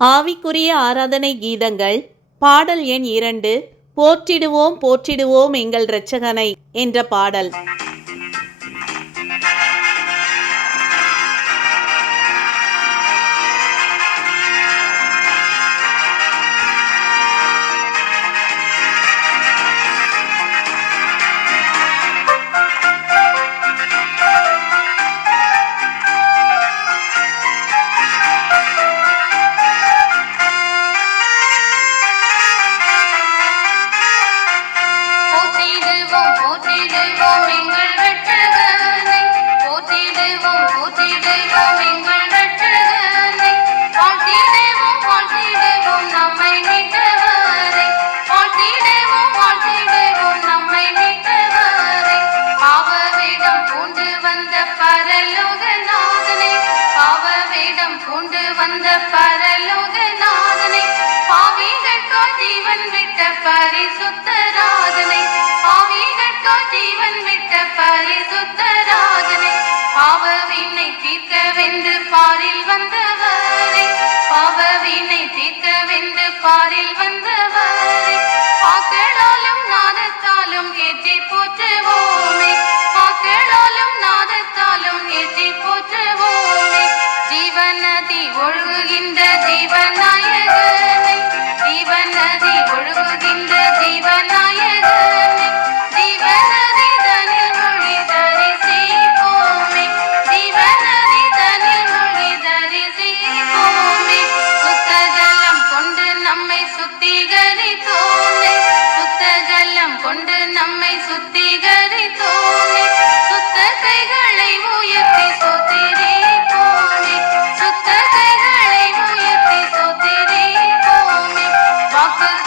ஆவிக்குரிய ஆராதனை கீதங்கள் பாடல் எண் இரண்டு போற்றிடுவோம் போற்றிடுவோம் எங்கள் இரட்சகனை என்ற பாடல். வந்த பரலோக நாதனை பாவ ஜீவன் விட்ட பரிசுத்த பரிசுத்தராதனை பாவவினை தீர்க்கவென்று பாரில் வந்தவரை. பாவவினை தீர்க்கவென்று பாரில் வந்தவரே. பாக்களாலும் நாதத்தாலும் ஏற்றி போற்றுவோமே. பாக்களாலும் நாதத்தாலும் ஏற்றி போற்றுவோமே. ஜீவநதி ஒழுகுகின்ற ஜீவன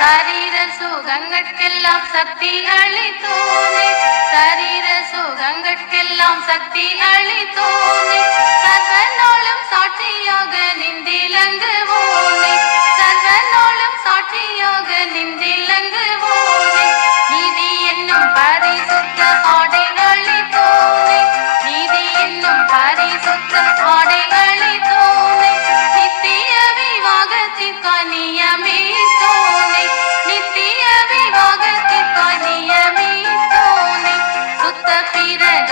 துதிப்போமே சரீர சுகங்கட்கெல்லாம் சக்தி அளித்தோமே சரீர சுகங்கட்கெல்லாம் சக்தி அளித்தோமே சர்வநாளும் சாட்சியாக நின்றிலங்குவோமே சர்வநாளும் சாட்சியாக நின்றிலங்குவோமே நீதி என்னும் பரிசுத்த ஆடை அளித்தோமே நீதி என்னும் பரிசுத்த ஆடை அளித்தோமே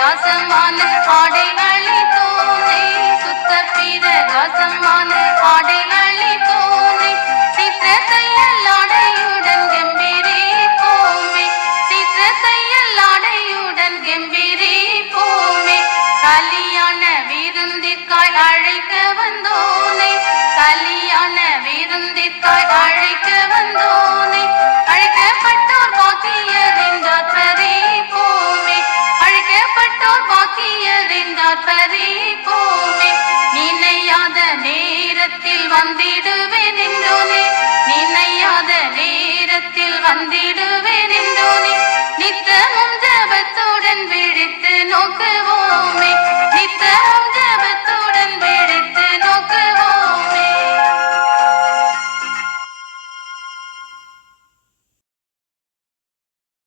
ராசமான ஆடைகளை தோனை சுத்த பிற ராசமான ஆடைகளை தோனை சித்த தையல் ஆடையுடன் கம்பீரே போமே சித்த தையல் ஆடையுடன் கம்பீரே போமே. கலியான விருந்திற்காய் அழைக்க வந்தோனை கலியான விருந்திற்காய் அழைக்க வந்தோ பறிப்போமே நினையாத நேரத்தில் வந்திடுவேன் என்றோனே. நினையாத நேரத்தில் வந்திடுவேன்